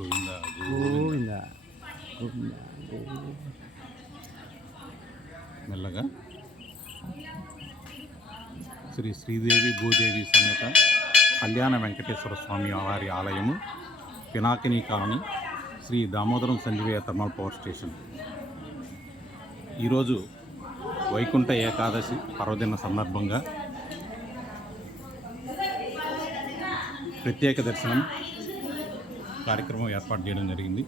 గోవింద గోవింద గోవింద. మెల్లగా శ్రీ శ్రీదేవి భూదేవి సమేత కళ్యాణ వెంకటేశ్వర స్వామి వారి ఆలయము, Pinakini colony, Sri Damodaram Sanjeevaiah thermal power station. ఈరోజు వైకుంఠ ఏకాదశి పర్వదిన సందర్భంగా ప్రత్యేక దర్శనం కార్యక్రమం ఏర్పాటు చేయడం జరిగింది.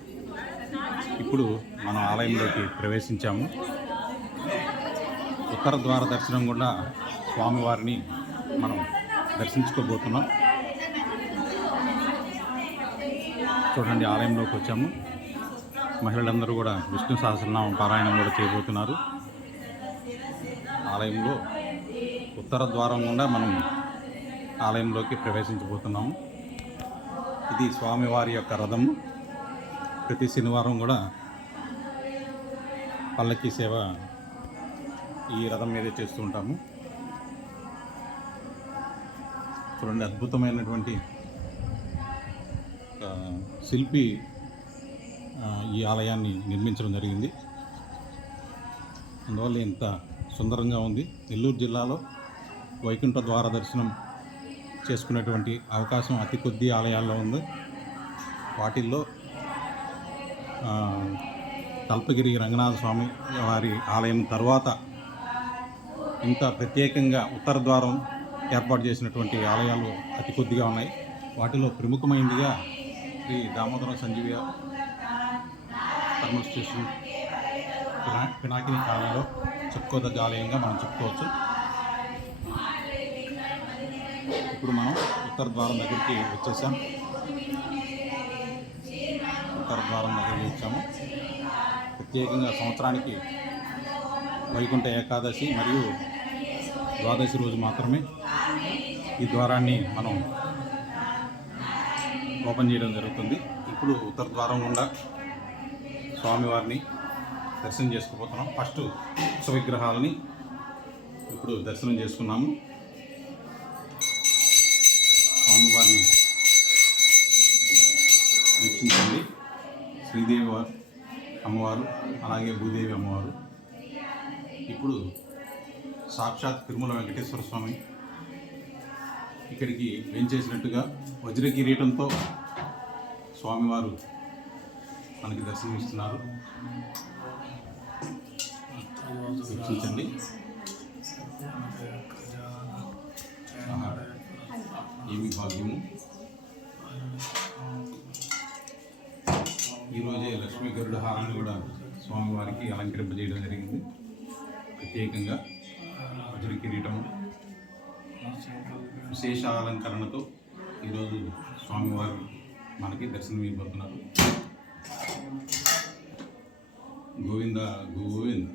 ఇప్పుడు మనం ఆలయంలోకి ప్రవేశించాము. ఉత్తర ద్వార దర్శనం కూడా స్వామివారిని మనం దర్శించుకోబోతున్నాం. చూడండి, ఆలయంలోకి వచ్చాము. మహిళలందరూ కూడా విష్ణు సహస్రనామం పారాయణం కూడా చేయబోతున్నారు. ఆలయంలో ఉత్తర ద్వారం గుండా మనం ఆలయంలోకి ప్రవేశించబోతున్నాము. ఇది స్వామివారి యొక్క రథము. ప్రతి శనివారం కూడా పల్లకి సేవ ఈ రథం మీదే చేస్తూ ఉంటాము. చూడండి, అద్భుతమైనటువంటి శిల్పి ఈ ఆలయాన్ని నిర్మించడం జరిగింది. అందువల్ల ఇంత సుందరంగా ఉంది. నెల్లూరు జిల్లాలో వైకుంఠ ద్వార దర్శనం చేసుకునేటువంటి అవకాశం అతి కొద్ది ఆలయాల్లో ఉంది. వాటిల్లో కల్పగిరి రంగనాథ స్వామి వారి ఆలయం తర్వాత ఇంత ప్రత్యేకంగా ఉత్తర ద్వారం ఏర్పాటు చేసినటువంటి ఆలయాలు అతి కొద్దిగా ఉన్నాయి. వాటిలో ప్రముఖమైనదిగా శ్రీ దామోదరం సంజీవయ్య థర్మల్ స్టేషన్ పినాకిని కాలనీలో చెప్పుకోదగ్గ ఆలయంగా మనం చెప్పుకోవచ్చు. ఇప్పుడు మనం ఉత్తర ద్వారం దగ్గరికి వచ్చేసాం. ఉత్తర ద్వారం దగ్గరికి వచ్చాము. ప్రత్యేకంగా సంవత్సరానికి వైకుంఠ ఏకాదశి మరియు ద్వాదశి రోజు మాత్రమే ఈ ద్వారాన్ని మనం ఓపెన్ చేయడం జరుగుతుంది. ఇప్పుడు ఉత్తర ద్వారం గుండా స్వామివారిని దర్శనం చేసుకోబోతున్నాం. ఫస్ట్ ఉత్సవ విగ్రహాలని ఇప్పుడు దర్శనం చేసుకున్నాము. స్వామివారిని వీక్షించండి. శ్రీదేవి అమ్మవారు, అలాగే భూదేవి అమ్మవారు. ఇప్పుడు సాక్షాత్ తిరుమల వెంకటేశ్వర స్వామి ఇక్కడికి వేంచేసినట్టుగా వజ్ర కిరీటంతో స్వామివారు మనకి దర్శనమిస్తున్నారు. వీక్షించండి. ఏమి భాగ్యము! ఈరోజే లక్ష్మీ గరుడ హారాన్ని కూడా స్వామివారికి అలంకరింపజేయడం జరిగింది. ప్రత్యేకంగా వజ్ర కిరీటము విశేష అలంకరణతో ఈరోజు స్వామివారు మనకి దర్శనం ఇవ్వబోతున్నారు. గోవింద గోవింద.